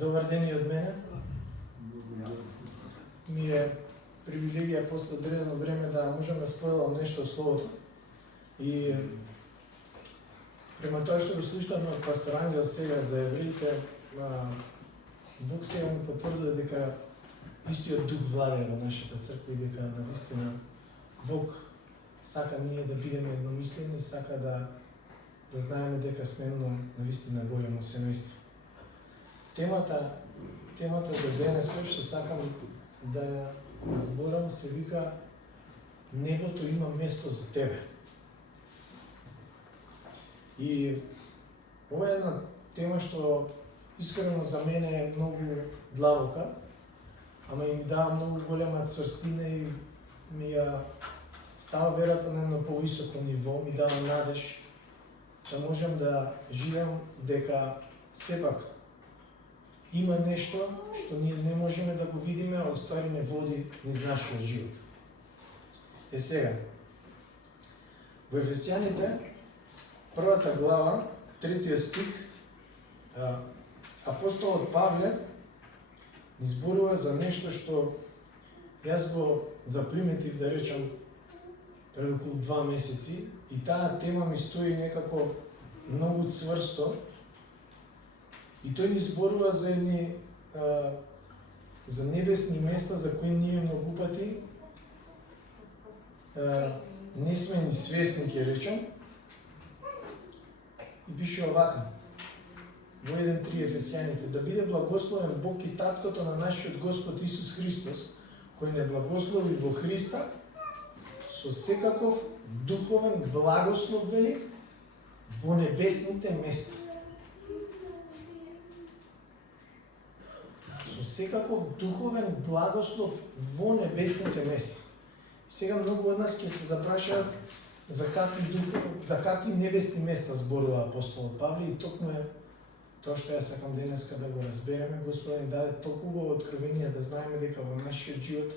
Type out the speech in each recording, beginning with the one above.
Добар ден и од мене. Ми е привилегија после одредено време да можам да споделам нешто од Словото. И према тоа што го слушнавме од пастор Ангел сега за евреите, Бог сега ми потврди дека истиот дух владее во нашата црква и дека навистина Бог сака ние да бидеме едномислени, сака да знаеме дека сме навистина големо семејство. Темата за денес што сакам да ја разборам се вика Небото има место за тебе. И ова е една тема што искрено за мене е многу длабока, ама и ми дава многу голема цврстина и ми ја става верата на едно повисоко ниво, ми дава надеж да можам да живеам дека сепак има нешто што ние не можеме да го видиме, а уствари не води низ нашиот живот. Сега, во Ефесијаните, првата глава, 3 стих, апостолот Павле изборува за нешто што јас го заприметив, да речам, пред околу 2 месеци, и таа тема ми стои некако многу цврсто. И тој ни зборува за едни за небесни места за кои ние многу пати не сме ни свесни, ќе речем. И пише овака во 1:3 Ефесијаните: да биде благословен Бог и Таткото на нашиот Господ Исус Христос, кој не благослови во Христа со секаков духовен благослов, вели, во небесните места. Со секаков духовен благослов во небесните места. Сега многу од нас ќе се запрашаат за какви небесни места зборува апостолот Павле, и токму е тоа што јас сакам денеска да го разбереме. Господ ни даде толку убаво откровение да знаеме дека во нашиот живот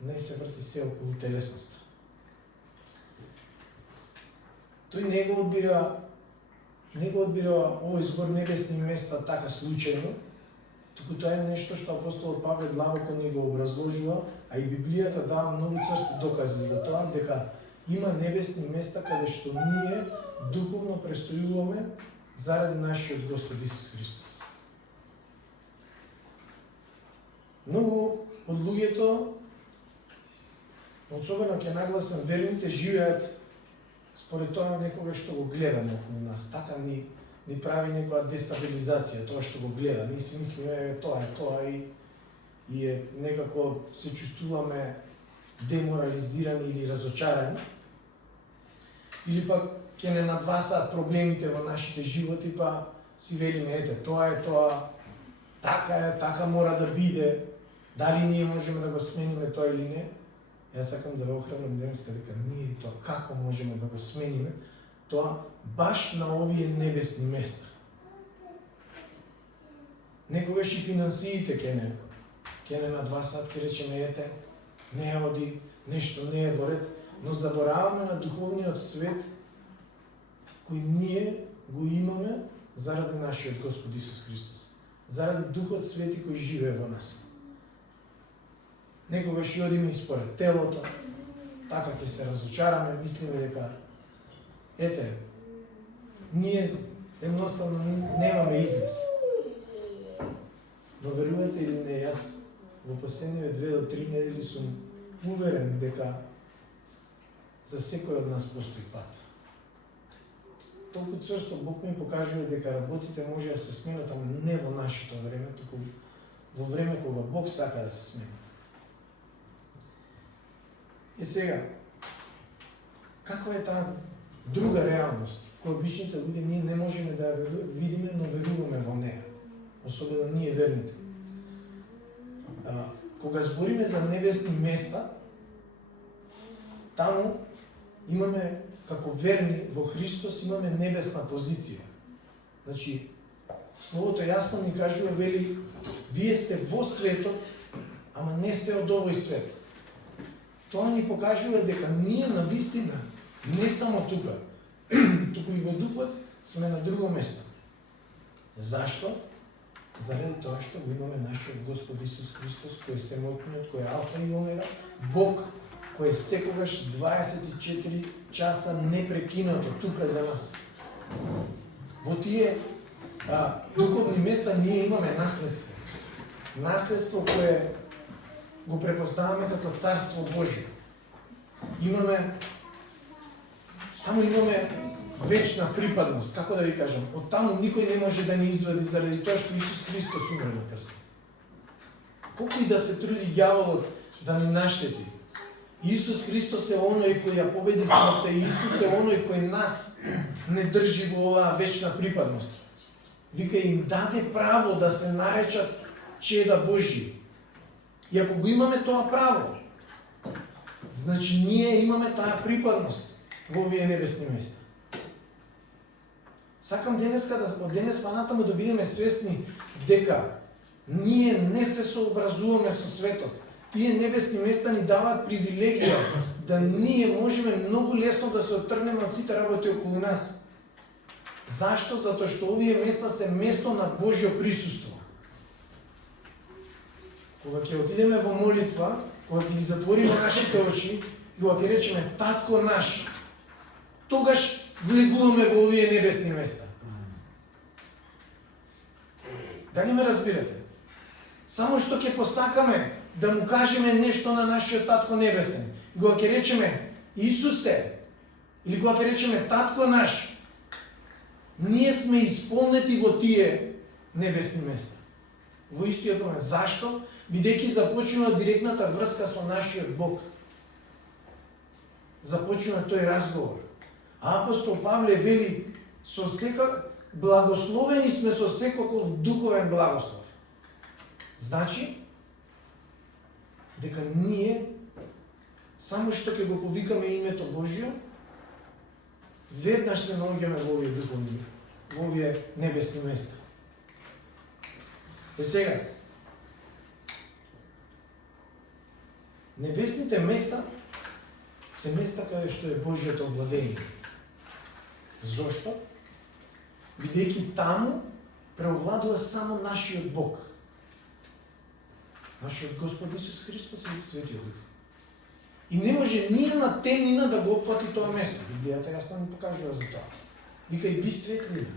не се врти се околу телесноста. Тој не го одбира овој збор небесни места така случајно, туку тоа е нешто што апостолот Павле длабоко ни го образложува, а и Библијата дава многу црсти докази за тоа дека има небесни места каде што ние духовно престојуваме заради нашиот Господ Исус Христос. Многу од луѓето, особено ќе нагласам верните, живеат според тоа некогаш што го гледаме околу нас. Така ни прави некоја дестабилизација, тоа што го гледа. Ние си мислиме, тоа и е некако се чувствуваме деморализирани или разочарани. Или пак ќе не надвасаат проблемите во нашите животи, па си велиме, ете, тоа е тоа, така мора да биде, дали ние можеме да го смениме тоа или не. Јас сакам да ве охрабрам денеска дека ние и тоа како можеме да го смениме тоа баш на овие небесни места. Некогаш и финансиите ќе не надвасат, ќе речеме, ете, не оди, нешто не е во ред, но забораваме на духовниот свет кој ние го имаме заради нашиот Господ Исус Христос, заради Духот Свети кој живее во нас. Некогаш и одиме и според телото, така ќе се разочараме, мислиме дека ете, ние едноставно немаме излез. Но верувате или не, јас во последниве 2 до 3 недели сум уверен дека за секој од нас постои пат. Толку црсто Бог ми покажува дека работите може да се сменат, ама не во нашето време, туку во време кога Бог сака да се сменат. И сега, каква е таа друга реалност, која обичните луѓе ние не можеме да ја видиме, но веруваме во неја, особено ние верните. Кога збориме за небесни места, таму имаме, како верни во Христос, имаме небесна позиција. Значи, Словото јасно ни кажува, вели, вие сте во светот, ама не сте од овој свет. Тоа ни покажува дека ние навистина не само тука, туку и во духот сме на друго место. Зашто? Заради тоа што го имаме нашиот Господ Исус Христос, кој е семојниот, кој е Алфа и Омега, Бог, кој е секогаш 24 часа непрекинато тука за нас. Во тие духовни места ние имаме наследство. Наследство кое го препознаваме како Царство Божие. Таму имаме вечна припадност, како да ви кажам. Од таму никој не може да ни извади заради тоа што Исус Христос умре на крстот. Колку и да се труди ѓаволот да ни наштети, Исус Христос е оној кој ја победи смртта и Исус е оној кој нас не држи во оваа вечна припадност. Вика им даде право да се наречат чеда Божји. И ако го имаме тоа право, значи ние имаме таа припадност во овие небесни места. Сакам од денес натаму да бидеме свесни дека ние не се сообразуваме со светот. Тие небесни места ни даваат привилегија да ние можеме многу лесно да се оттргнеме од сите работи околу нас. Зашто? Затоа што овие места се место на Божјо присуство. Кога ќе отидеме во молитва, кога ќе ги затвориме нашите очи и кога ќе речеме Татко наш, тогаш влегуваме во овие небесни места. Дали ме разбирате? Само што ќе посакаме да му кажеме нешто на нашиот Татко Небесен. И кога ќе речеме Исусе, или кога ќе речеме Татко наш, ние сме исполнети во тие небесни места. Во истиот момент. Зашто? Бидејќи започнува директната врска со нашиот Бог. Започнува тој разговор. А апостол Павле вели, благословени сме со секаков духовен благослов. Значи, дека ние, само што ќе го повикаме името Божјо, веднаш се наоѓаме во овие духовни, во овие небесни места. Сега, небесните места се места каде што е Божјото владење. Зошто? Бидејќи таму преовладува само нашиот Бог. Нашиот Господ Исус Христос е Светиот Дух. И не може ние на темнина да го опфати тоа место. Библијата јасно ни покажува за тоа. Вика и би светлина.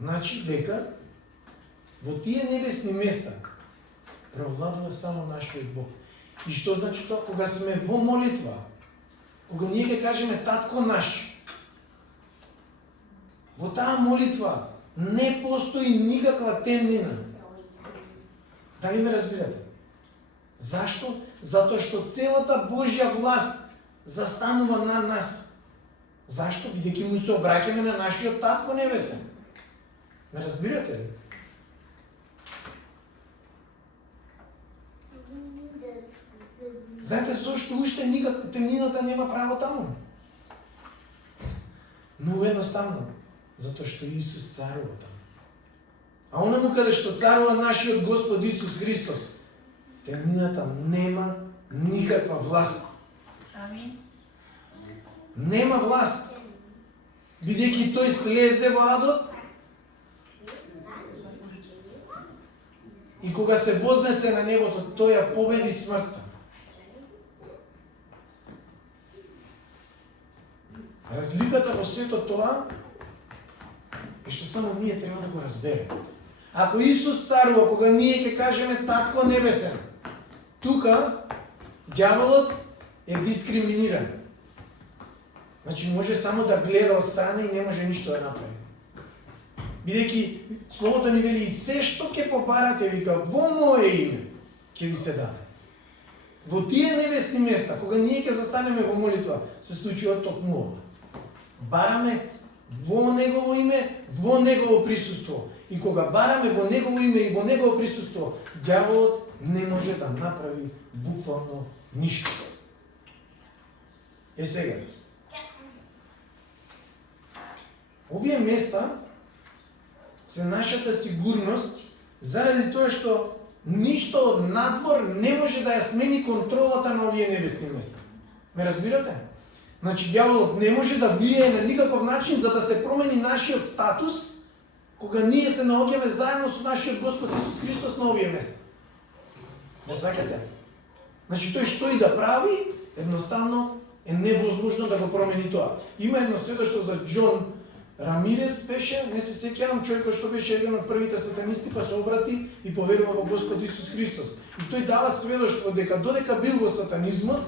Значи дека во тие небесни места преовладува само нашиот Бог. И што значи тоа? Кога сме во молитва, кога ние ќе кажеме Татко наш, во таа молитва не постои никаква темнина. Дали ме разбирате? Зашто? Затоа што целата Божја власт застанува на нас. Зашто? Бидејќи му се обраќаме на нашиот Татко Небесен. Ме разбирате ли? Знаете зашто уште никак темнината нема право таму? Многу едноставно. Затоа што Исус царува таму. А онаму каде што царува нашиот Господ Исус Христос, темнината нема никаква власт. Амин. Нема власт. Бидејќи тој слезе во адот и кога се вознесе на небото, тој ја победи смртта. Разликата во сето тоа е што само ние треба да го разбереме. Ако Исус царува, кога ние ќе кажеме Татко Небесен, тука ѓаволот е дискриминиран. Значи може само да гледа од страна и не може ништо да направи. Бидејќи Словото ни вели и се што ќе побарате, вика, во мое име ќе ви се даде. Во тие небесни места, кога ние ќе застанеме во молитва, се случува токму ова. Бараме во Негово име, во Негово присуство. И кога бараме во Негово име и во Негово присуство, ѓаволот не може да направи буквално ништо. Сега, овие места се нашата сигурност заради тоа што ништо од надвор не може да ја смени контролата на овие небесни места. Ме разбирате? Значи, ѓаволот не може да влијае на никаков начин за да се промени нашиот статус кога ние се наоѓаме заедно со нашиот Господ Исус Христос на овие места. Не сваќате? Значи тој што и да прави, едноставно е невозможно да го промени тоа. Има едно сведоштво за Џон Рамирес беше, не се сеќавам, човекот што беше еден од првите сатанисти, па се обрати и поверува во Господ Исус Христос. И тој дава сведоштво дека додека бил во сатанизмот,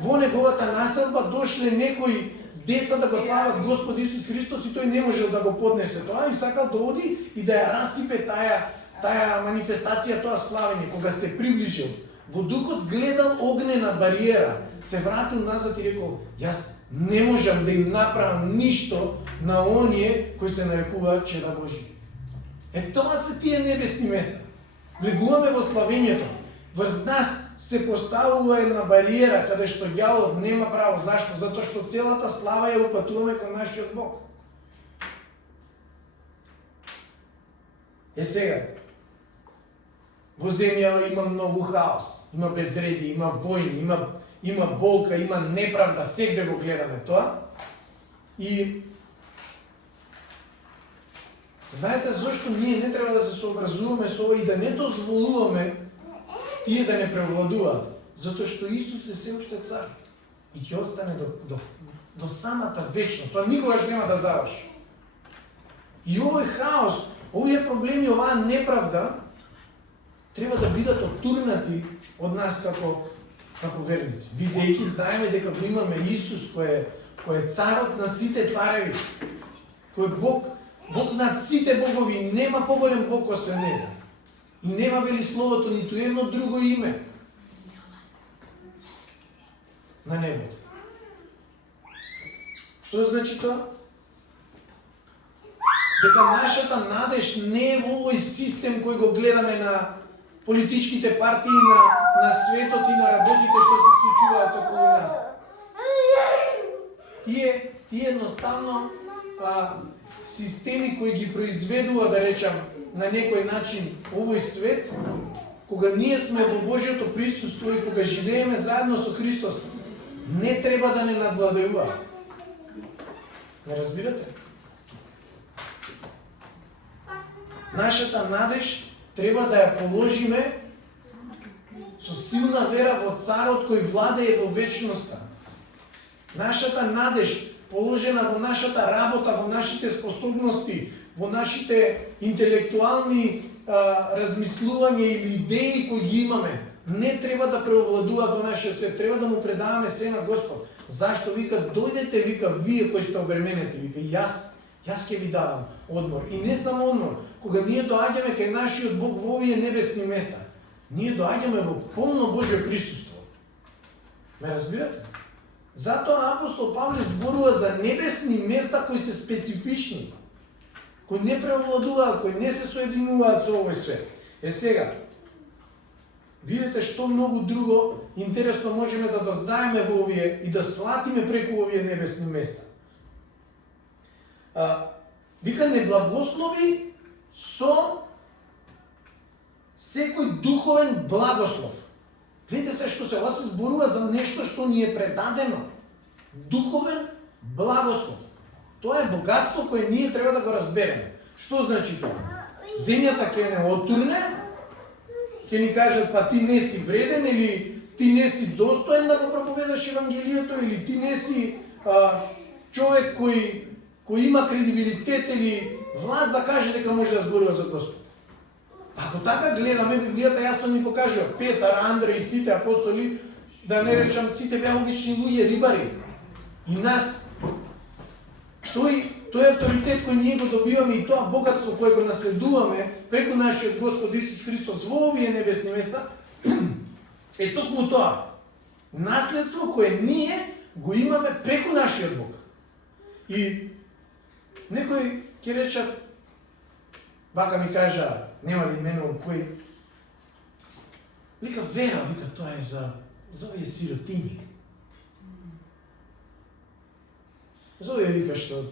во неговата населба дошле некои деца да го слават Господ Исус Христос и тој не можел да го поднесе тоа и сакал да оди и да ја расипе таа манифестација, тоа славење. Кога се приближил, во духот гледал огнена бариера, се вратил назад и рекол: јас не можам да им направам ништо на оние кои се нарекуваат чеда Божи. Тоа се тие небесни места. Влегуваме во славењето. Врз нас се поставува една бариера каде што ѓаволот нема право. Зашто? Затоа што целата слава ја упатуваме кон нашиот Бог. Сега, во земјава има многу хаос, има безредие, има војни, има болка, има неправда, сегде го гледаме тоа. И знаете зошто ние не треба да се сообразуваме со ова и да не дозволуваме тие да не превладуваат? Затоа што Исус е се уште цар и ќе остане до самата вечност. Тоа никогаш нема да заврши. И овој хаос, овие проблеми, оваа неправда треба да бидат оттурнати од нас како верници. Бидејќи знаеме дека го имаме Исус кој е царот на сите цареви, кој е Бог над сите богови, нема поголем Бог освен него. И нема, вели словото, ниту едно друго име на небото. Што значи тоа? Дека нашата надеж не е во овој систем кој го гледаме на политичките партии, на светот и на работите што се случуваат околу нас. Тие едноставно системи кои ги произведува, да речам, на некој начин овој свет, кога ние сме во Божјото присуство и кога живееме заедно со Христос, не треба да не надвладеува. Не разбирате? Нашата надеж треба да ја положиме со силна вера во Царот кој владее во вечноста. Нашата надеж положена во нашата работа, во нашите способности, во нашите интелектуални размислувања или идеи кои ги имаме, не треба да преовладуваат во нашиот свет, треба да му предаваме се на Господ. Зашто? Вика, дојдете, вика, вие кои сте обременети, вика, јас ќе ви давам одмор. И не само одмор, кога ние доаѓаме кај нашиот Бог во овие небесни места, ние доаѓаме во полно Божјо присуство. Ме разбирате? Затоа апостол Павле зборува за небесни места кои се специфични, кои не превладуваат, кои не се соединуваат со овој свет. Сега, видите што многу друго интересно можеме да дознаеме во овие и да сватиме преку овие небесни места. Вика, не благослови со секој духовен благослов. Гледате се што ова се зборува за нешто што ни е предадено. Духовен благослов. Тоа е богатство кое ние треба да го разбереме. Што значи тоа? Земјата ќе не оттурне, ќе ни кажат, па ти не си вреден или ти не си достоен да го проповедаш Евангелието или ти не си човек кој има кредибилитет или власт да каже дека може да зборува за Господ. Ако така гледаме, Библијата јасно ни покажува Петар, Андреј и сите апостоли, да не речам сите беа обични луѓе, рибари. И нас тој авторитет кој ние го добиваме и тоа богатство кое го наследуваме преку нашиот Господ Исус Христос во овие небесни места е токму тоа. Наследство кое ние го имаме преку нашиот Бог. И некој ќе речат, бака ми кажа, нема да именувам кој, вика, вера, вика, тоа е за овие сиротини. За овие, вика, што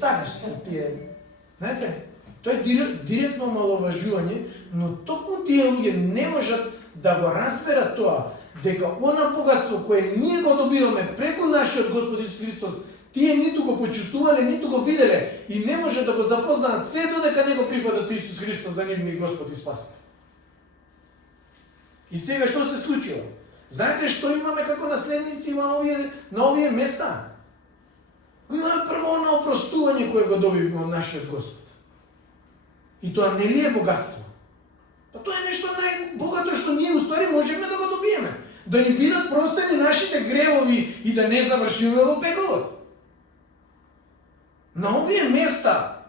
така ще се пие. Знаете, тоа е директно маловажување, но токму тие луѓе не можат да го разберат тоа, дека она богатство кое ние го добиваме преку нашиот Господ Исус Христос Тие ниту го почувствувале, ниту го виделе и не може да го запознаат се додека не го прифатат Исус Христос за нивни Господ и Спасител. И сега што се случува? Знаете што имаме како наследници на овие места? Имаме прво на опростување кое го добивме од нашиот Господ. И тоа не ли е богатство? Па тоа е нешто најбогато што ние уствари можеме да го добиеме. Да ни бидат простени нашите гревови и да не завршиме во пеколот. На овие места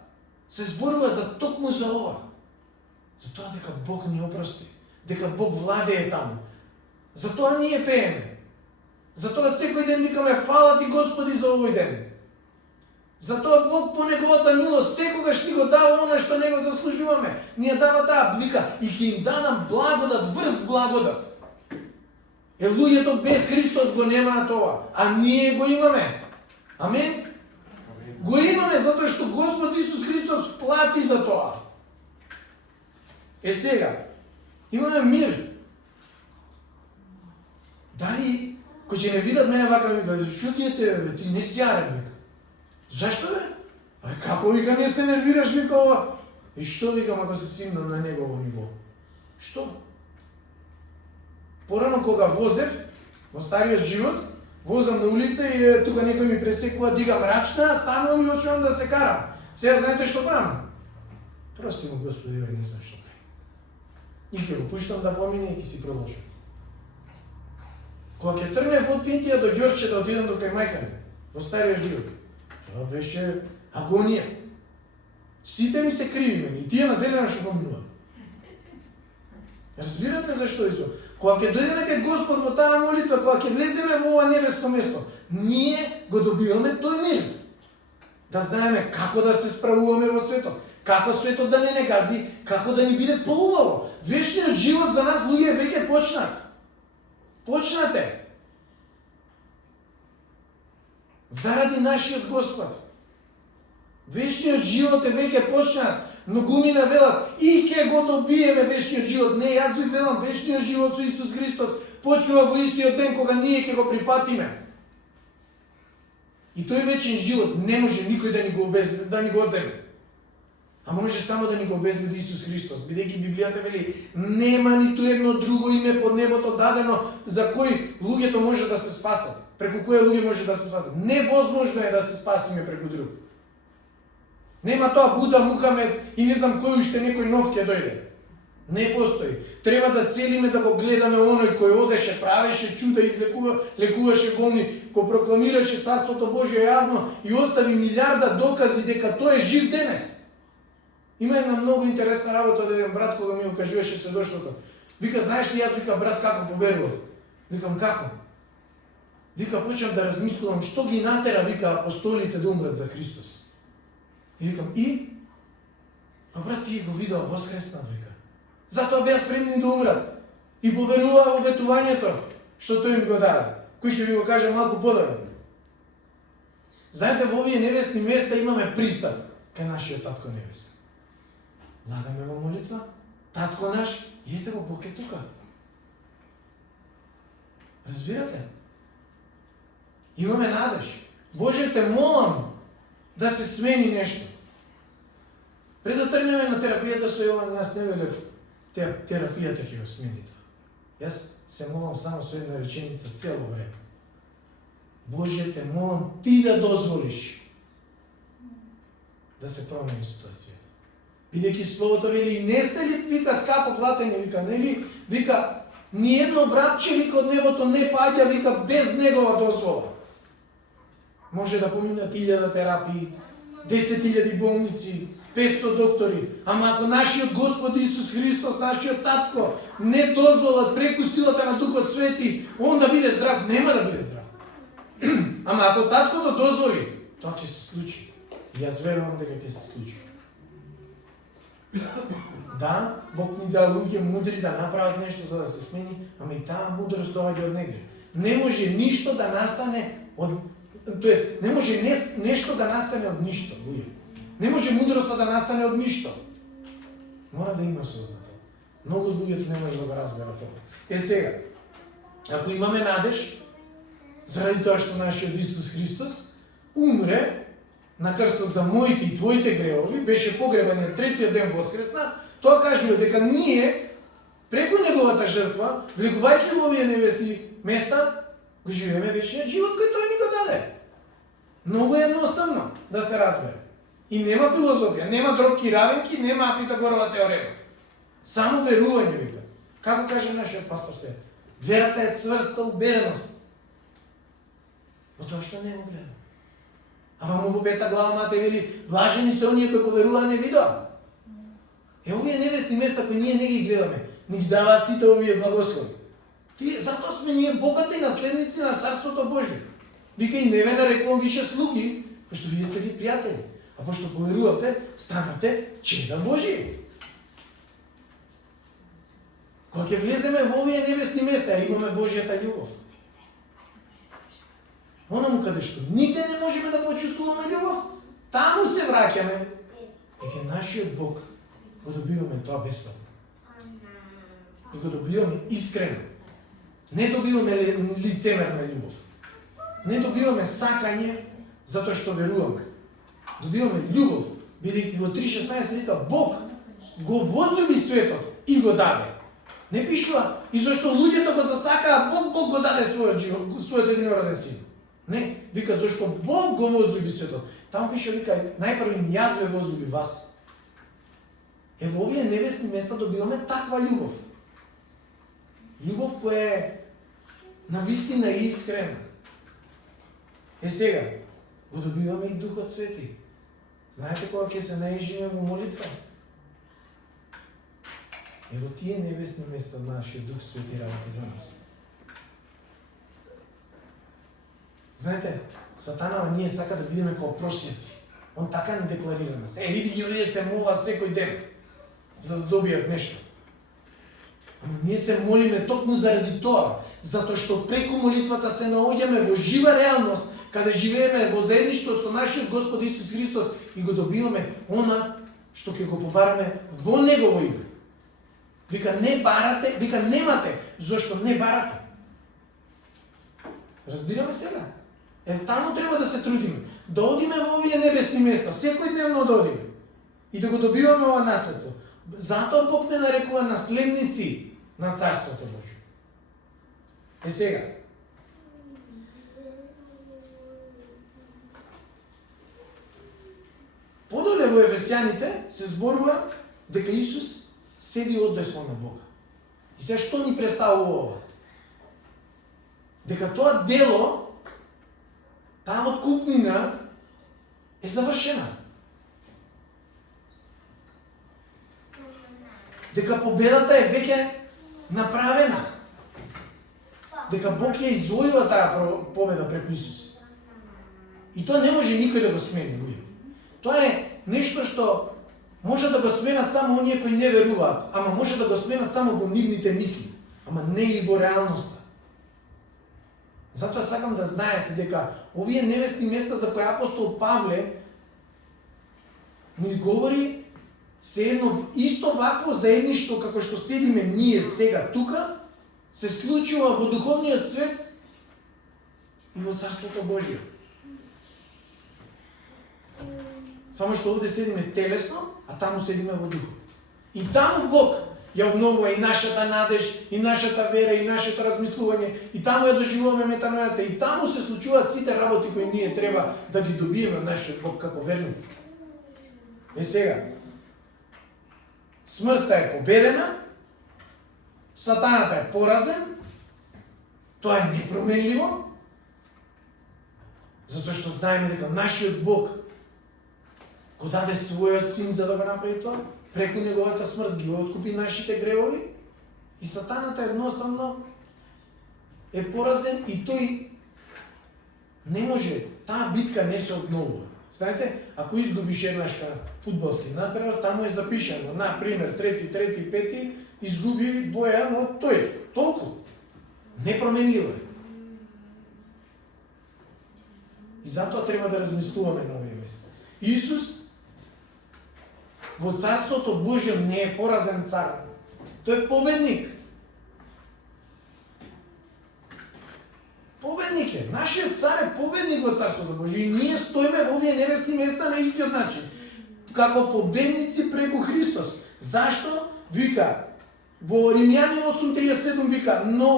се зборува за токму за ова. За тоа дека Бог ни опрости, дека Бог владее таму. За тоа ние пееме. За тоа секој ден викаме фала ти Господи за овој ден. За тоа Бог по неговата милост секогаш ни го дава она што не го заслужуваме. Ние дава таа вика и ќе им дадам благодат врз благодат. Луѓето без Христос го немаат тоа, а ние го имаме. Амен? Го имаме затоа што Господ Исус Христос плати за тоа. Сега, имаме мир. Дали, кој ќе не видат мене вака, вика, што ти не си јарен, вика. Зашто бе? Како вика не се нервираш, вика ова? И што викам ако се симнам на негово ниво? Што? Порано кога возев, во стариот живот, возам на улица и тука некој ми пресекува, дигам рачна, станувам и отшувам да се карам. Сега знаете што правам? Прости му Господи, не знам што правим. И ќе го пуштам да помине и ќе си продолжам. Кога ќе тргнев од Пинтија до Ѓорче да отидам до кај мајка ми, во стариот живот, тоа беше агонија. Сите ми се криви мене, и тие на зелено што поминуваат. Разбирате зашто изо? Кога ќе дојдеме кај Господ во таа молитва, кога ќе влеземе во ова небеско место, ние го добиваме тој мир. Да знаеме како да се справуваме во светот, како светот да не гази, како да ни биде поубаво. Вечниот живот за нас луѓе веќе почнат. Почнате. Заради нашиот Господ. Вечниот живот е веќе почнат. Многумина велат, и ќе го добиеме вечниот живот. Не, јас ви велам, вечниот живот со Исус Христос почнува во истиот ден кога ние ќе го прифатиме. И тој вечен живот не може никој да ни го одземе. А може само да ни го обезбеди Исус Христос, бидејќи Библијата вели, нема ниту едно друго име под небото дадено за кој луѓето може да се спасат. Преку кој луѓе може да се спасат. Невозможно е да се спасиме преку друг. Нема тоа Буда, Мухамед и не знам кој уште некој нов ќе дојде. Не постои. Треба да целиме да го гледаме оној кој одеше, правеше чуда, лекуваше болни, кој прокламираше Царството Божие јавно и остави милиарда докази дека тој е жив денес. Има една многу интересна работа од еден брат кога ми го кажуваше сведоштвото. Вика, знаеш ли, јас вика брат како победував? Викам како? Вика, почнав да размислувам што ги натера, вика, апостолите да умрат за Христос. И викам, а брат, тие го видел воскреснат, вика. Затоа беа спремни да умрат. И поверуваа во ветувањето, што тој им го даде. Кој ќе ви го каже малку подобро. Знаете, во овие небесни места имаме пристап кај нашиот Татко Небесен. Лагаме во молитва, Татко наш, и ете го, Бог е тука. Разбирате? Имаме надеж. Боже, те молам да се смени нешто. Пред да тргнеме на терапијата со Јован, јас не велев терапијата ќе го смени тоа. Јас се молам само со една реченица цело време. Боже, те молам ти да дозволиш да се промени ситуација. Бидејќи Словото вели, не сте ли, вика, скапо платени, вика, нели, вика, ниедно врапче, вика, од небото не паѓа, вика, без негова дозвола. Може да поминат 1000 терапии, 10.000 болници, 500 доктори, ама ако нашиот Господ Исус Христос, нашиот Татко, не дозволат преку силата на Духот Свети, он да биде здрав, нема да биде здрав. Ама ако Таткото дозволи, тоа ќе се случи. И јас верувам дека ќе се случи. Да, Бог ни дава луѓе мудри да направат нешто за да се смени, ама и таа мудрост доаѓа од негде. Не може ништо да настане од, тоест, не може нешто да настане од ништо, луѓе. Не може мудроста да настане од ништо. Мора да има сознател. Многу од луѓето не може да го разберат тоа. Сега, ако имаме надеж, заради тоа што нашиот Исус Христос умре на крстот за моите и твоите гревови, беше погребан на третиот ден воскресна, тоа кажува дека ние преку неговата жртва, влегувајќи во овие небесни места, го живееме вечниот живот кој тој ни го даде. Многу едноставно да се разбере. И нема филозофија, нема дробки равенки, нема Питагорова теорема. Само верување вика. Како каже нашиот пастор се? Верата е цврста убеденост. Во тоа што не го гледам. А во му 5 глава Мате вели, блажени се оние кои поверуваат не видоа. Овие небесни места кои ние не ги гледаме, ни ги даваат сите овие благослови. Затоа сме ние богати наследници на Царството Божие. Вика и не ве нарекувам више слуги, пошто вие сте ви пријатели. А пошто поверувате, станавте чеда Божие. Кога ќе влеземе во овие небесни места, имаме Божјата љубов. Онаму каде што нигде не можеме да почувствуваме љубов, таму се враќаме. И нашиот Бог го добиваме тоа бесплатно. И го добиваме искрено. Не добиваме лицемерна љубов. Не добиваме сакање затоа што веруваме. Добиваме љубов, бидејќи во 3:16 вика Бог го возлюби светот и го даде. Не пишува и зашто луѓето го засакаат, Бог го даде својот единороден син. Не, вика зашто Бог го возлюби светот. Таму пише вика најпрви јас ве возлюби вас. Во овие небесни места добиваме таква љубов. Љубов која е навистина искрена. Сега го добиваме и Духот Свети. Знаете кога ќе се најжиме во молитва? Во тие небесни места нашиот Дух Свети работи за нас. Знаете, Сатанава ние сака да бидеме како просјеци. Он така не декларира нас. Види ги оние се молат секој ден за да добијат нешто. Ама ние се молиме токму заради тоа, затоа што преку молитвата се наоѓаме во жива реалност, каде живееме во заедништво со нашиот Господ Исус Христос и го добиваме она што ќе го побараме во Негово име. Вика не барате, вика немате, зашто не барате. Разбираме сега? Таму треба да се трудиме, да одиме во овие небесни места, секојдневно да одиме и да го добиваме ова наследство. Затоа Бог не нарекува наследници на Царството Божие. Сега. Подоле во Ефесјаните се зборува дека Исус седи одесно на Бога. И се што ни представува ова? Дека тоа дело, таа откупнина е завршена. Дека победата е веќе направена. Дека Бог ја извојува таа победа преку Исус. И тоа не може никој да го смени. Тоа е нешто што може да го сменат само оние кои не веруваат, ама може да го сменат само во нивните мисли, ама не и во реалноста. Затоа сакам да знаете дека овие небесни места за кои апостол Павле ни говори се едно исто вакво заедништво како што седиме ние сега тука, се случува во духовниот свет и во Царството Божие. Само што овде седиме телесно, а таму седиме во духот. И таму Бог ја обновува и нашата надеж, и нашата вера, и нашето размислување, и таму ја доживуваме метанојата, и таму се случуваат сите работи кои ние треба да ги добиеме од нашиот Бог како верници. Сега, смртта е победена, сатаната е поразен, тоа е непроменливо, затоа што знаеме дека нашиот Бог го даде својот син за да го направи тоа, преку неговата смрт ги откупи нашите гревови и сатаната едноставно е поразен и тој не може, таа битка не се обновува. Знаете, ако изгубиш еднашка фудбалски надпревар, таму е запишано, например, трети, пети, изгуби Бојан од тој. Толку. Непроменливо е. И затоа треба да размислуваме на овие места. Исус во Царството Божие не е поразен цар. Тој е победник. Победник е. Нашиот цар е победник во Царството Божие. И ние стоиме во овие небесни места на истиот начин. Како победници преку Христос. Зашто? Вика, во Римјани 8:37 вика, но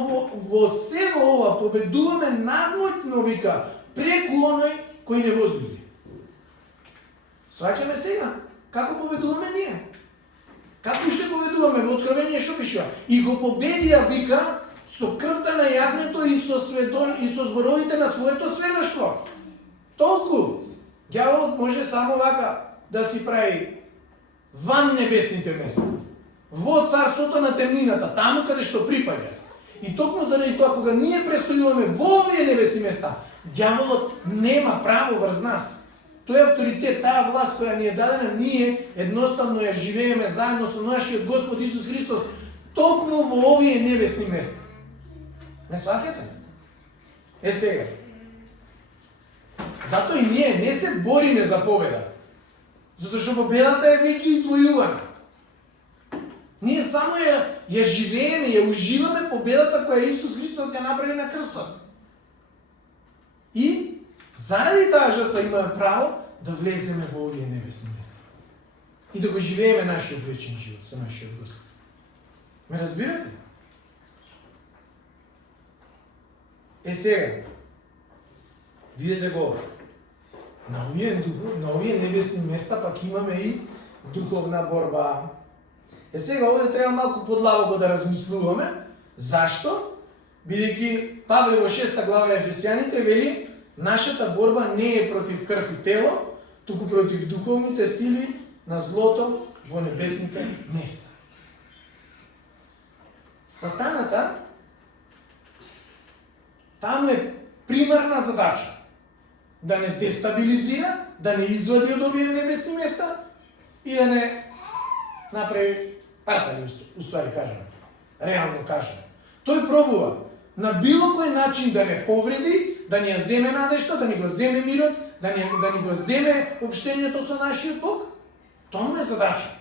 во се во ова победуваме надмоќно, вика, преку оној кој не возлюби. Сваќаме сега, како победуваме ние? Како ще победуваме? Во Откровение што пишува? И го победија, вика, со крвта на јагнето и со зборовите на своето сведоштво. Толку. Ѓаволот може само вака да си прави ван небесните места. Во царството на темнината, таму каде што припаѓа. И токму заради тоа, кога ние престојуваме во овие небесни места, ѓаволот нема право врз нас. Тој авторитет, таа власт која ни е дадена, ние едноставно ја живееме заедно со нашиот Господ Исус Христос, токму во овие небесни места. Не сваќате? Сега. Затоа и ние не се бориме за победа. Затоа што победата е веќе извојувана. Ние само ја живееме, ја уживаме победата која Исус Христос ја направи на крстот. И заради таа жртва имаме право да влеземе во овие небесни места. И да го живееме нашиот вечен живот со нашиот Господ. Ме разбирате? Сега, видете го, на овие небесни места пак имаме и духовна борба. Сега овде треба малку подлабоко да размислуваме. Зашто? Бидејќи Павле во 6 глава Ефесијаните вели, нашата борба не е против крв и тело, туку против духовните сили на злото во небесните места. Сатаната таму е примарна задача да не дестабилизира, да не извади од овие небесни места и да не направи партали, уствари кажам, реално кажам. Тој пробува на било кој начин да не повреди, да ни ја земе надежта, да ни го земе мирот, да ни го земе обштението со нашиот Бог. Тоа е задача.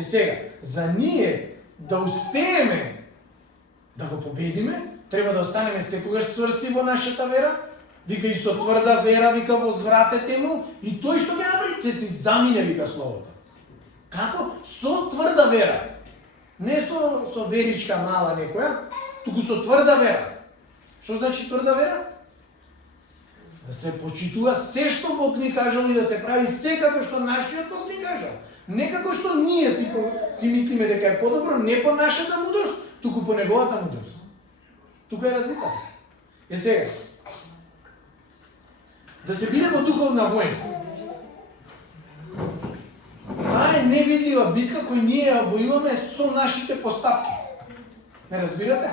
Сега, за ние да успееме да го победиме, треба да останеме секогаш сврсти во нашата вера, вика и со тврда вера, вика возвратете му, и тој што ќе направи, ќе се замине, вика словото. Како? Со тврда вера. Не со веричка мала некоја, туку со тврда вера. Што значи тврда вера? Да се почитува се што Бог ни кажал и да се прави се како што нашиот Бог ни кажал. Не како што ние си мислиме дека е подобро, не по нашата мудрост, туку по неговата мудрост. Тука е разликата. Сега, да се биде во духовна војна. Таа е невидлива битка која ние ја војуваме со нашите постапки. Не разбирате?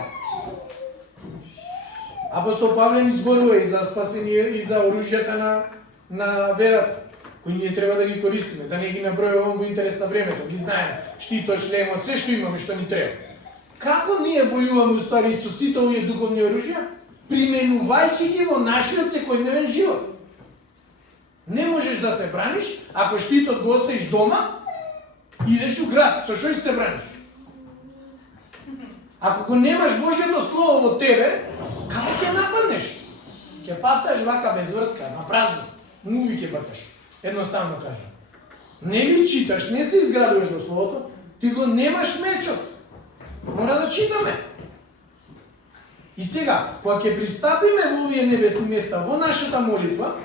Апостол Павле ни зборува и за спасение и за оружјата на верата, кои ние треба да ги користиме, да не ги набројуваме во интерес на времето, ги знаеме, штитот, шлемот, се што имаме, што ни треба. Како ние војуваме уствари со сите овие духовни оружја? Применувајќи ги во нашиот секојдневен живот. Не можеш да се браниш, ако штитот го оставиш дома, идеш у град, со што ќе се браниш? Ако го немаш Божјото Слово во тебе, како ќе нападнеш? Ќе пафташ вака без врска, на празно. Муви ќе бакаш. Едноставно кажам. Не ли читаш, не се изградуваш во Словото, ти го немаш мечот. Мора да читаме. И сега, кога ќе пристапиме во овие небесни места, во нашата молитва,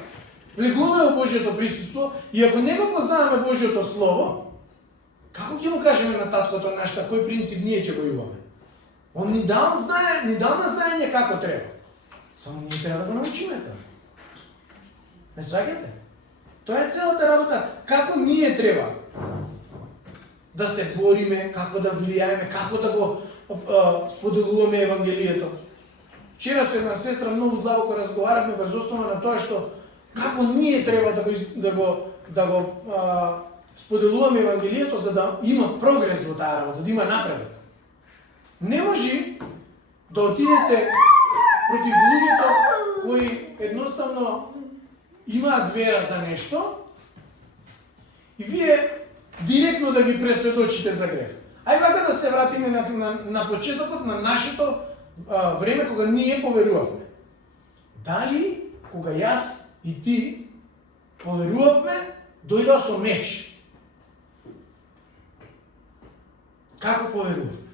влегуваме во Божјото присуство, и ако не го познаваме Божјото Слово, како ќе му кажеме на таткото нашата, кој принцип ние ќе го имаме? Он ни дал на знаење како треба. Само ние треба да го научиме тоа. Не сваќате? Тоа е целата работа. Како ние треба да се бориме, како да влијаеме, како да го споделуваме Евангелието. Вчера со една сестра многу длабоко разговараме врз основа на тоа што како ние треба да го споделуваме Евангелието за да има прогрес во таа работа, да има напредок. Не може да отидете против луѓето кои едноставно имаат вера за нешто и вие директно да ги пресведочите за грех. Ајде вака да се вратиме на почетокот на нашето време кога ние поверувавме. Дали кога јас и ти поверувавме, дојдоа со меч? Како поверувавме?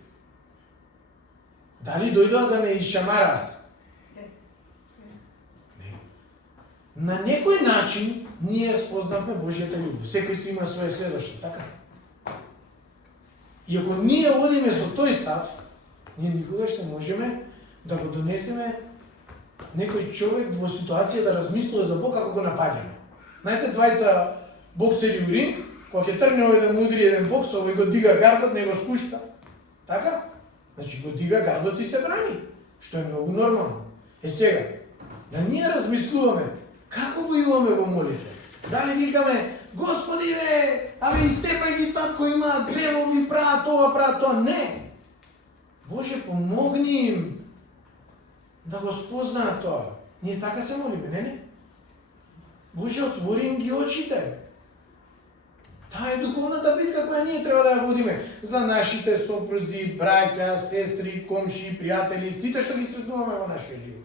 Дали дојдоа да ме ишамараат? Не. На некој начин ние спознавме Божјата љубов. Секој си има своје сведоштво, така? И ако ние одиме со тој став, ние никогаш не можеме да го донесеме некој човек во ситуација да размислува за Бог како го напаѓаме. Знаете, двајца боксери у ринг, кога ќе тргне овој да му удри еден бокс, овој го дига гардот, не го спушта. Така? Значи го дига гардот и се брани, што е многу нормално. Сега, да ние размислуваме како војуваме во молитва. Дали викаме, Господи бе, абе истепај ги татко има древови, прават тоа, не. Боже, помогни им да го спознаат тоа. Ние така се молиме, не? Боже, отвори им ги очите. Таа е духовната битка која ние треба да ја водиме за нашите сопрузи, браќа, сестри, комши, пријатели, сите што ги стреснуваме во нашиот живот.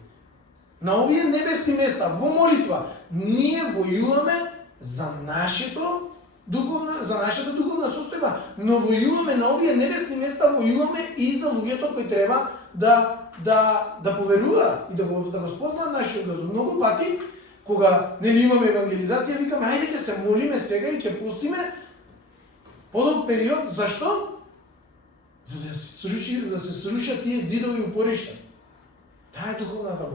На овие небесни места, во молитва, ние војуваме за нашата духовна состојба, но војуваме на овие небесни места, војуваме и за луѓето кои треба да поверуваат и да го спознаат нашиот Господ. Многу пати, кога не имаме евангелизација, викаме, ајде да се молиме сега и ќе пустиме подолг период. Зашто? За да се срушат тие ѕидови и упоришта. Таа е духовната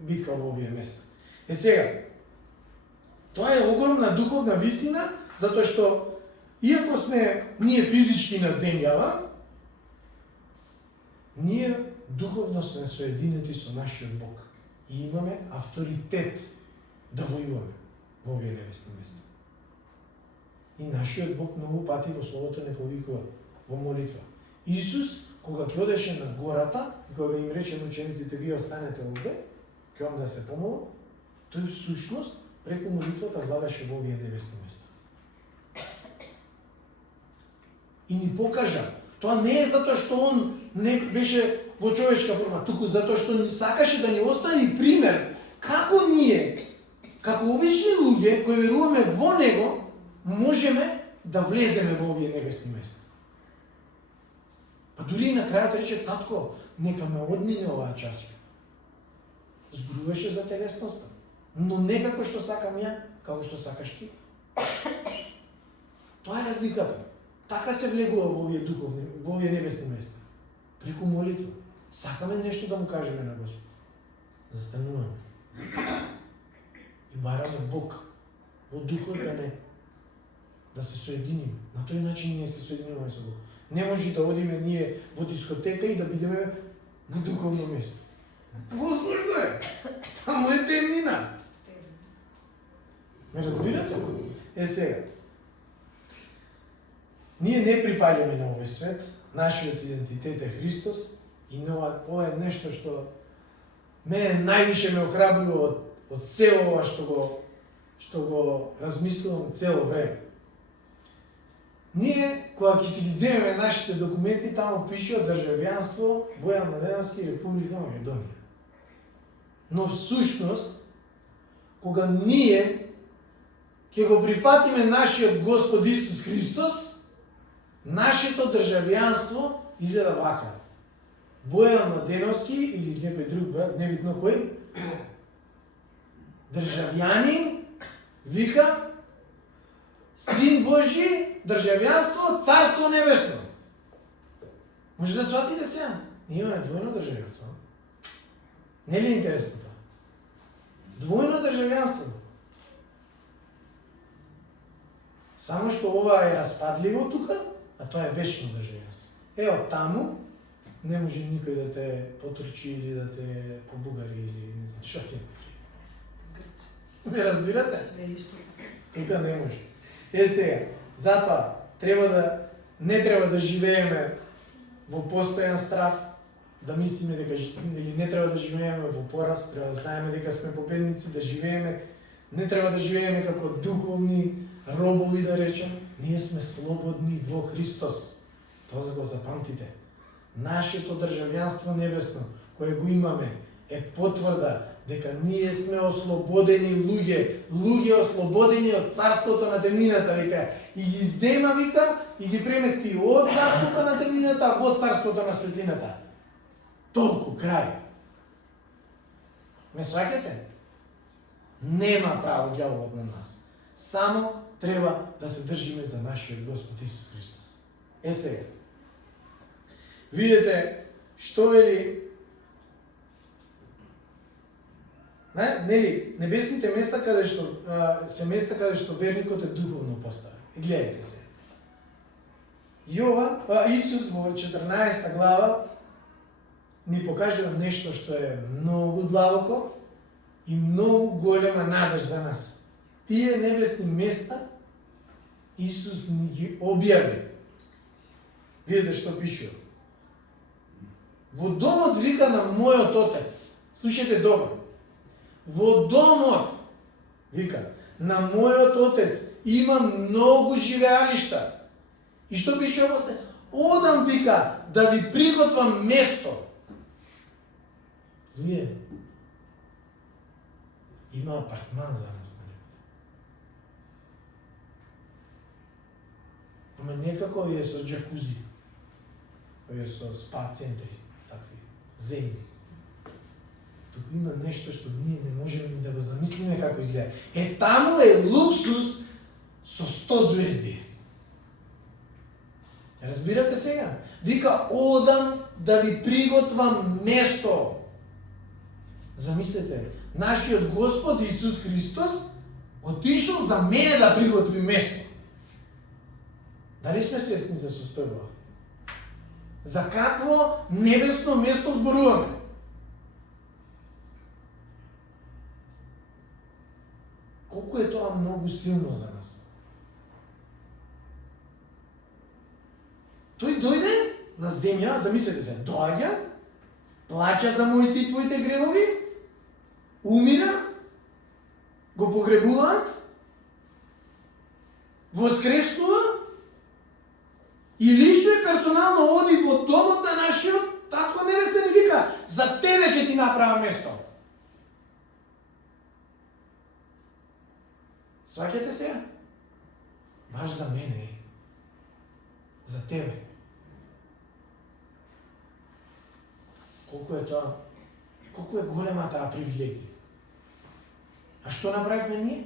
битка во овие места. Сега, тоа е огромна духовна вистина, затоа што иако сме ние физички на земјава, ние духовно сме соединети со нашиот Бог и имаме авторитет да војуваме во овие небесни места. И нашиот Бог многу пати во Словото не повикува во молитва. Исус, кога ќе одеше на гората, и кога им рече на учениците, вие останете овде, ќе вам да се помолам, тој всушност преку молитвата влагаше во овие небесни места. И ни покажа, тоа не е затоа што он не беше во човечка форма, туку затоа што ни сакаше да ни остави пример како ние, како обични луѓе кои веруваме во него, можеме да влеземе во овие небесни места. Па дури и на крајот рече, татко, нека ме одмине оваа част. Зборуваше за телесноста, но не како што сакам ја, како што сакаш ти. Тоа е разликата. Така се влегува во овие духовни, во овие небесни места. Преку молитва. Сакаме нешто да му кажеме на Господ. Застануваме. И бараме Бог во духот да се соединиме. На тој начин ние се соединуваме со Бог. Не може да одиме ние во дискотека и да бидеме на духовно место. Возможно е. Таму е темнина. Ме разбирате? Сега. Ние не припаѓаме на овој свет, нашиот идентитет е Христос и ова е нешто што мене највише ме охрабрува од цело ова што го размислувам цело време. Ние, кога ќе си ги земеме нашите документи, таму пишува државјанство Бојан Младеновски, Република Македонија. Но всушност, кога ние ќе го прифатиме нашиот Господ Исус Христос, нашето државјанство изгледа вака. Бојан Младеновски или некој друг брат, небитно кој, државјанин, вика Син Божи, државјанство, Царство Небесно. Може да сватите сега? Ние имаме двојно државјанство. Не ли е интересно тоа? Двојно државјанство. Само што ова е распадливо тука, а тоа е вечно државјанство. Ево таму не може никој да те потурчи или да те побугари или не знам што ти. Не разбирате? Тука не може. Сега, затоа не треба да живееме во постојан страф, да мислиме дека или не треба да живееме во пораз, треба да знаеме дека сме победници, да живееме, не треба да живееме како духовни робови, да речем. Ние сме слободни во Христос. Тоа за го запамтите. Нашето државјанство небесно, кое го имаме, е потврда дека ние сме ослободени луѓе ослободени од царството на темнината, вика, и ги зема, вика, и ги премести од царството на темнината во царството на светлината. Толку крај. Ме сваќате? Нема право ѓаволот на нас. Само треба да се држиме за нашиот Господ Исус Христос. Сега. Видете што вели нели, небесните места каде што се места каде што верникот е духовно поставен. И гледайте се. Исус во 14 глава ни покажува нешто што е многу длабоко и многу голема надеж за нас. Тие небесни места Исус ни ги објави. Видите што пишува. Во домот, вика, на мојот Отец. Слушайте добро. Во домот, вика, на мојот Отец има многу живеалишта. И што пише после? Одам, вика, да ви приготвам место. Луѓе, има апартман за нас на небото. Ама некако е со джакузи, е со спа центри, такви, земни. Туку има нешто што ние не можеме ни да го замислиме како изгледа. Таму е луксус со 100 звезди. Разбирате сега? Вика, одам да ви приготвам место. Замислете, нашиот Господ Исус Христос отишол за мене да приготви место. Дали сме свесни за состојба? За какво небесно место зборуваме? Колку е тоа многу силно за нас? Тој дојде на земја, замислете се, доаѓа, плаќа за моите и твоите гревови, умира, го погребуваат, воскреснува и лично и персонално оди во домот на нашиот татко небесен и вика, за тебе ќе ти направам место. Сваќате се? Баш за мене, за тебе. Колку е тоа? Колку е голема таа привилегија? А што направивме ние?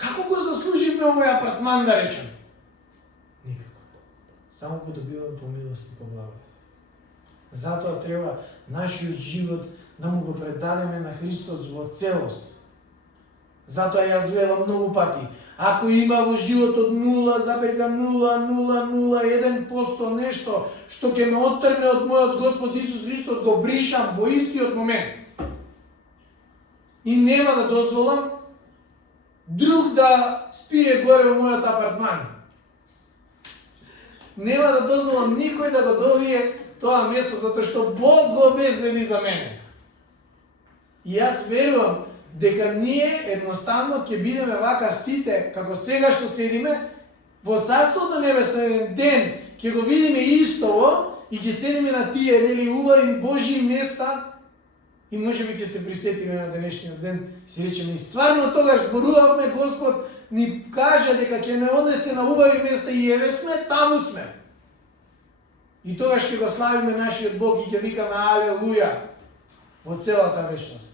Како го заслуживме овој апартман, да речем? Никако. Само го добиваме по милост и по благодат. Затоа треба нашиот живот да му го предадеме на Христос во целост. Затоа јас велам многу пати, ако има во животот 0,0001% нешто што ќе ме оттргне од мојот Господ Исус Христос, го бришам во истиот момент. И нема да дозволам друг да спие горе во мојот апартман. Нема да дозволам никој да го добие тоа место, затоа што Бог го обезбеди за мене. И јас верувам дека ние едноставно ќе бидеме вака сите, како сега што седиме, во Царството Небесно еден ден ќе го видиме истово и ќе седиме на тие нели убави Божји места и можеби ќе се присетиме на денешниот ден, си речеме и стварно тогаш зборувавме, Господ ни кажа дека ќе ме однесе на убави места и еве сме, таму сме. И тогаш ќе го славиме нашиот Бог и ќе викаме алелуја во целата вечност.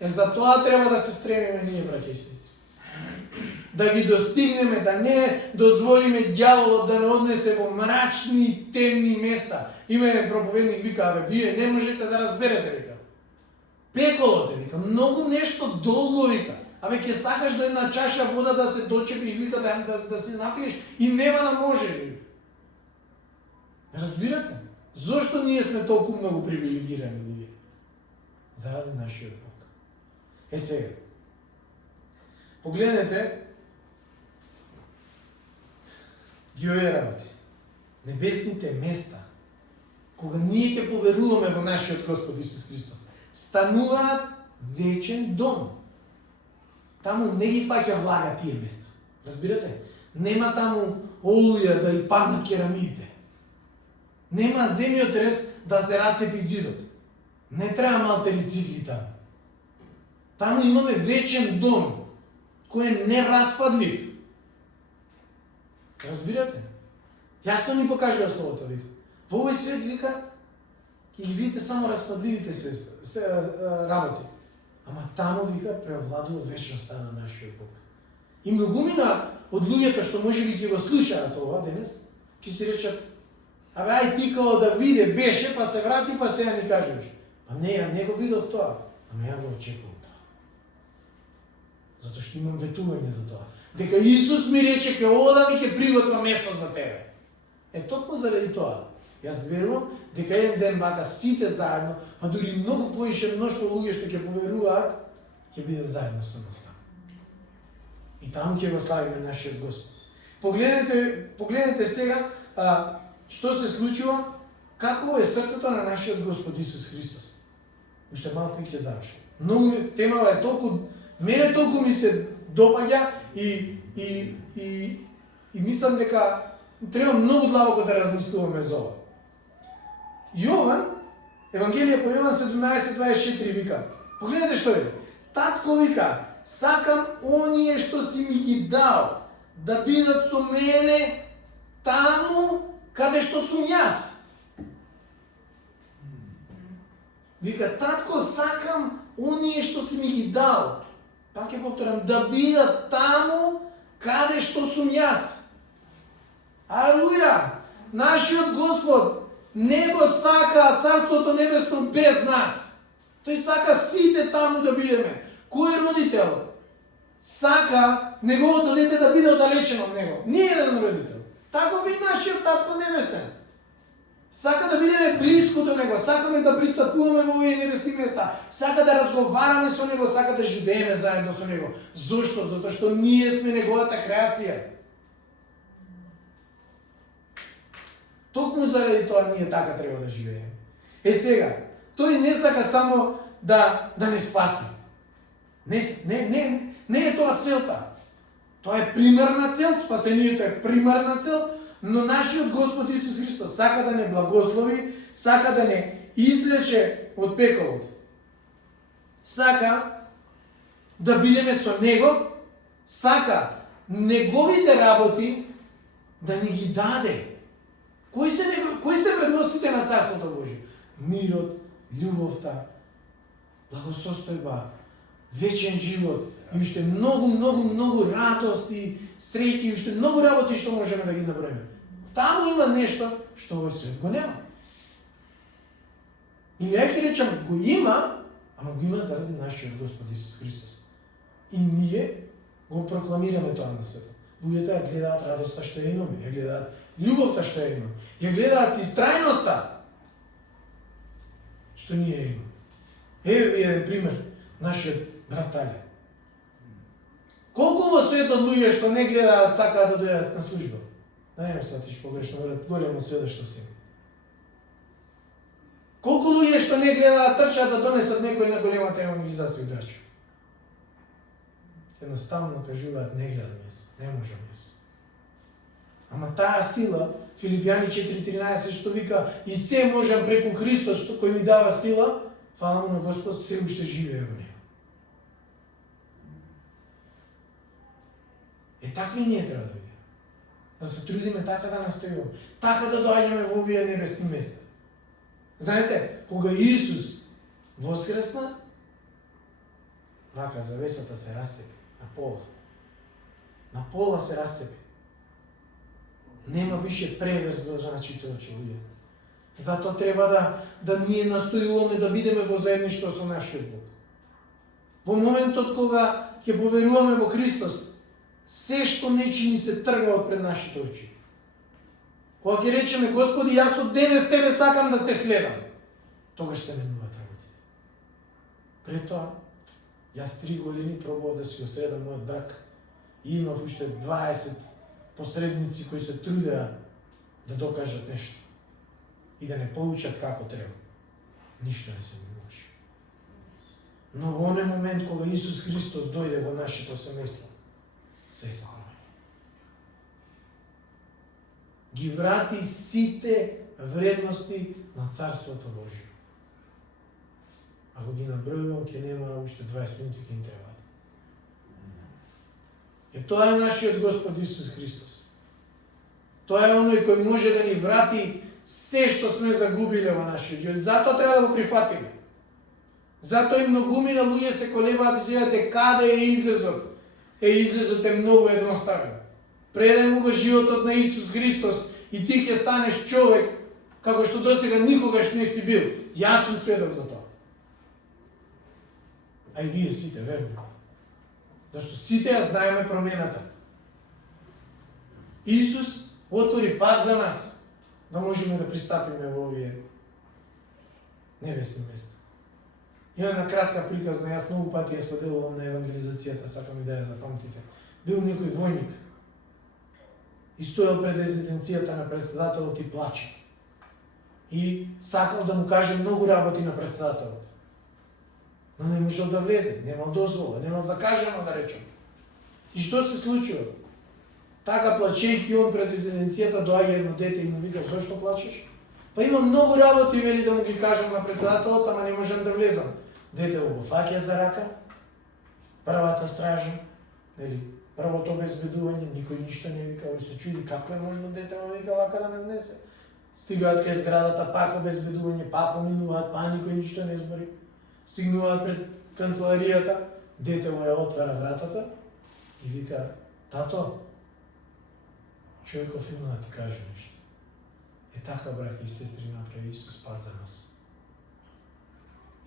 За тоа треба да се стремиме ние, браќа и сестри. Да ги достигнеме, да не дозволиме ѓаволот да не однесе во мрачни, темни места. Има еден проповедник вика, вие не можете да разберете, вика. Пеколот е, вика, многу нешто долго, вика. Ќе сакаш до една чаша вода да се дочепиш, вика, да се напиеш и нема да можеш, вика. Разбирате? Зошто ние сме толку многу привилегирани, луѓе? Заради нашиот Бог. Сега. Погледнете ги овие работи. Небесните места, кога ние ќе поверуваме во нашиот Господ Исус Христос, стануваат вечен дом. Таму не ги фаќа влага тие места. Разбирате? Нема таму олуја да и паднат керамидите. Нема земјотрес да се рацепи ѕидот. Не треба малтерицикли таму. Таму имаме вечен дом, кој е нераспадлив. Разбирате? Јасно ни покажува Словото, вика. Во овој свет, вика, и видите само распадливите работи. Ама таму, вика, превладува вечноста на нашиот Бог. И многумина од луѓето што можеби ќе го слушаат ова денес, ќе си речат: абе, ај ти као да виде беше, па се врати, па сега ни кажеш. А не, ја не го видов тоа, ама ја го очекувам тоа. Затоа што имам ветување за тоа. Дека Исус ми рече, ке одам и ке приготвам место за тебе. Токму заради тоа. Јас верувам дека еден ден мака сите заедно, а дури многу поише мноштво луѓе што ќе поверуваат, ќе бидат заедно со нас. И таму ќе го славиме нашиот Господ. Погледнете сега што се случува, какво е срцето на нашиот Господ Исус Христос. Уште малку и ќе завршим. Многу темава е мене толку ми се допаѓа и мислам дека треба многу длабоко да размислуваме за ова. Јован, Евангелие по Јован 17:24 вика. Погледнете што е. Татко вика: сакам оние што си ми ги дал да бидат со мене таму каде што сум јас. Вика: татко, сакам оние што си ми ги дал. Пак ќе повторам, да бидат таму каде што сум јас. Алелуја! Нашиот Господ не го сака Царството Небесно без нас. Тој сака сите таму да бидеме. Кој родител сака неговото дете да биде оддалечен од него? Не еден родител. Таков е нашиот Татко Небесен. Сака да бидеме близко до него, сакаме да пристапуваме во овие небесни места, сака да разговараме со него, сака да живееме заедно со него. Зошто? Затоа што ние сме неговата креација. Токму заради тоа ние така треба да живееме. Сега, тој не сака само да не спаси. Не е тоа целта. Тоа е примерна цел, спасението е примерна цел, но нашиот Господ Исус Христос сака да не благослови, сака да не излече од пеколот. Сака да бидеме со Него, сака неговите работи да ни ги даде. Кои се вредностите на Царството Божие? Мирот, љубовта, благосостојба, вечен живот и уште многу радости, среќи и уште многу работи што можеме да ги наброиме. Таму има нешто што овој свет го нема. И не ќе речам го има, ама го има заради нашиот Господ Исус Христос. И ние го прокламираме тоа на светот. Луѓето ја гледаат радоста што ја имаме, ја гледаат љубовта што ја имаме, ја гледаат истрајноста што ние имаме. Еве ви еден пример, нашиот брат Таля. Колку во светот луѓе што не гледаат сакаат да дојдат на служба? Да не ме сватиш погрешно, големо сведоштво си. Колку луѓе што не гледаат трчаат да донесат некој на големата евангелизација и драчу? Едноставно кажуваат: не гледам јас, не можам јас. Ама таа сила, Филипјани 4:13 што вика: и се можам преку Христос што кој ми дава сила, фала му на Господ, се уште живее во него. Такви ние треба да бидеме. Да се трудиме така да настојуваме, така да доаѓаме во овие небесни места. Знаете, кога Исус воскресна, вака завесата се расцепи на пола. На пола се расцепи. Нема више преверз во значите очи луѓе. Затоа треба да ние настојуваме да бидеме во заедништво со нашиот Бог. Во моментот кога ќе поверуваме во Христос, се што нечи ни се трга од пред нашите очи. Кога ќе речеме: Господи, јас од денес Тебе сакам да Те следам, тогаш се менуваат работите. Пред тоа, јас 3 години пробував да си го средам мојот брак и имав уште 20 посредници кои се трудеа да докажат нешто и да не поучат како треба. Ништо не се менуваше. Но во оној момент кога Исус Христос дојде во нашето семејство, се изпомени. Ги врати сите вредности на Царството Божие. Ако ги набројувам, ќе нема уште 20 минути ќе им требаат. И тоа е нашиот Господ Исус Христос. Тоа е оној кој може да ни врати се што сме загубиле во нашиот живот. Затоа треба да го прифатиме. Затоа и многумина луѓе се колебаат и се дека каде е излезот. Излезот е многу едноставен. Предај му го животот на Исус Христос и ти ќе станеш човек како што досега никогаш не си бил. Јас сум сведок за тоа. А и вие сите, верно. Зашто сите ја знаеме промената. Исус отвори пат за нас да можеме да пристапиме во овие небесни места. Има една кратка приказна, јас многу пати ја споделувам на евангелизацијата, сакам и да ја запамтите. Бил некој војник и стоел пред резиденцијата на председателот и плаче. И сакал да му каже многу работи на председателот. Но не можел да влезе, немал дозвола, немал закажано да речем. И што се случува? Така плачејќи он пред резиденцијата доаѓа едно дете и му вика: "Зошто плачеш?" "Па има многу работи, вели, да му ги кажам на председателот, ама не можам да влезам." Дете го фаќа за рака, првата стража, нели, првото обезбедување, никој ништо не вика, и се чуди како е можно дете му вика вака да ме внесе. Стигаат кај зградата, пак обезбедување, па поминуваат, па никој ништо не збори. Стигнуваат пред канцеларијата, дете му ја отвара вратата и вика: "Тато, човеков има да ти каже нешто." Е така, браќа и сестри, направи Исус пат за нас.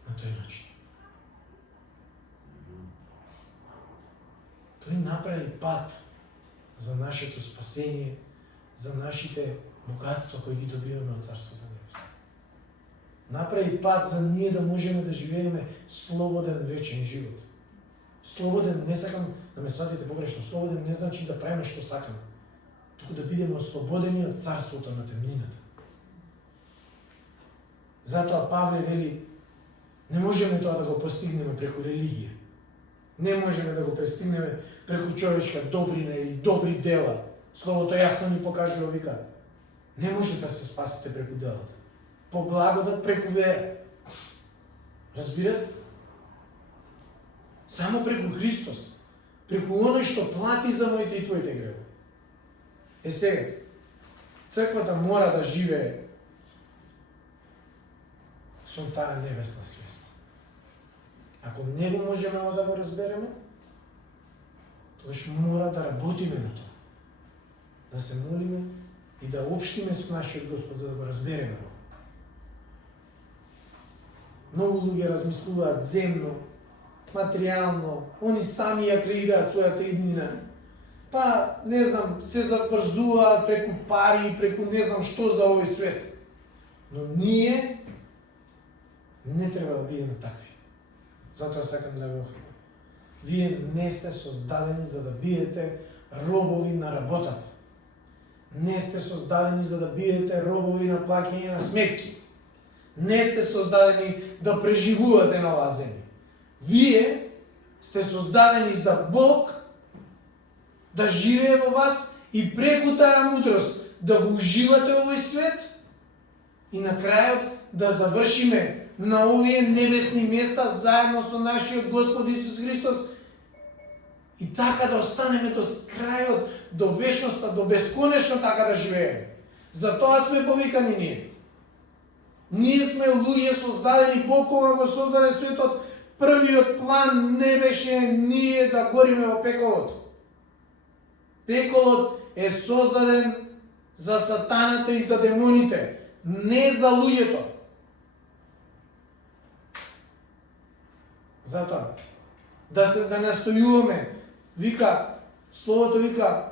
На тој начин. Тој направи пат за нашето спасение, за нашите богатства кои ги добиваме од Царството Небесно. Направи пат за ние да можеме да живееме слободен вечен живот. Слободен, не сакам да ме сватите погрешно, слободен не значи да правиме што сакаме, туку да бидеме ослободени од царството на темнината. Затоа Павле вели: не можеме тоа да го постигнеме преку религија. Не можеме да го постигнеме преку човечка добрина или добри дела. Словото јасно ни покажува, вика: не може да се спасите преку делата. По благодат преку вера. Разбирате? Само преку Христос. Преку оној што плати за моите и твоите гревови. Е сега, црквата мора да живее со таа небесна свест. Ако не го можеме да го разбереме, тогаш мора да работиме на тоа. Да се молиме и да обштиме со нашиот Господ за да го разбереме. Многу луѓе размислуваат земно, материјално, они сами ја креираат својата иднина. Па, не знам, се заврзуваат преку пари, преку не знам што за овој свет. Но ние не треба да бидеме такви. Затоа сакам да го охрабрам. Вие не сте создадени за да бидете робови на работата. Не сте создадени за да бидете робови на плаќање на сметки. Не сте создадени да преживувате на оваа земја. Вие сте создадени за Бог да живее во вас и преку таа мудрост да го уживате во овој свет и на крајот да завршиме на овие небесни места заедно со нашиот Господ Исус Христос и така да останеме до крајот, до вечноста, до бесконечно така да живееме. Затоа сме повикани ние. Ние сме луѓе создадени, Бог кога го создаде светот, првиот план не беше ние да гориме во пеколот. Пеколот е создаден за сатаната и за демоните, не за луѓето. Затоа, да настојуваме, вика, Словото вика,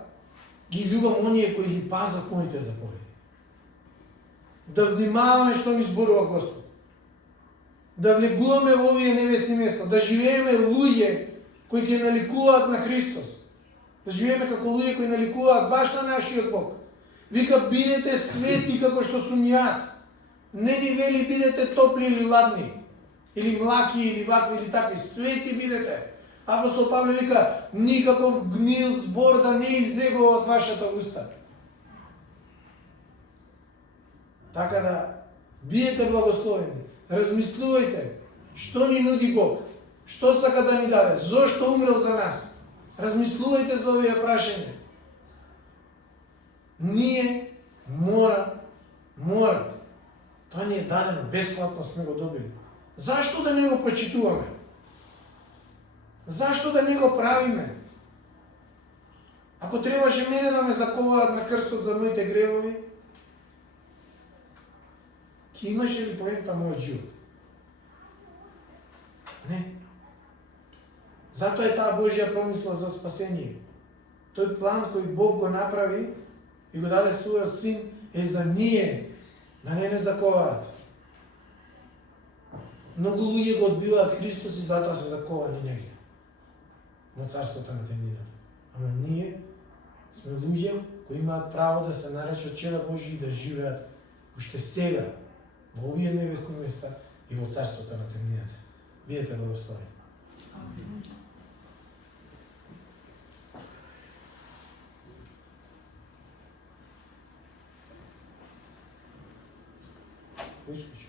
ги љубам оние кои ги пазат моите заповеди. Да внимаваме што ни зборува Господ. Да влегуваме во овие небесни места, да живееме луѓе кои ги наликуваат на Христос. Да живееме како луѓе кои наликуваат баш на нашиот Бог. Вика, бидете свети како што сум јас. Не ни вели бидете топли или ладни, или млаки, или вакви, или такви. Свети бидете. Апостол Павле вика, никаков гнил збор да не излегува од вашата уста. Така да, бидете благословени, размислувајте, Што ни нуди Бог? Што сака да ни даде? Зошто умрел за нас? Размислувајте за овие прашања. Ние мора. Тоа ни е дадено, бесплатно сме го добили. Зашто да не го почитуваме? Зашто да не го правиме? Ако требаше мене да ме заковаат на крстот за моите гревови, ќе имаше ли поента мојот живот? Не. Затоа е таа Божја промисла за спасение. Тој план кој Бог го направи и го даде својот син е за ние, да не заковаат. Многу луѓе го одбиваат Христос и затоа се заковани негде во царството на темнината. Ама ние сме луѓе кои имаат право да се наречат чеда Божи и да живеат уште сега во овие небесни места и во царството на темнината. Бидете благословени. Искаш?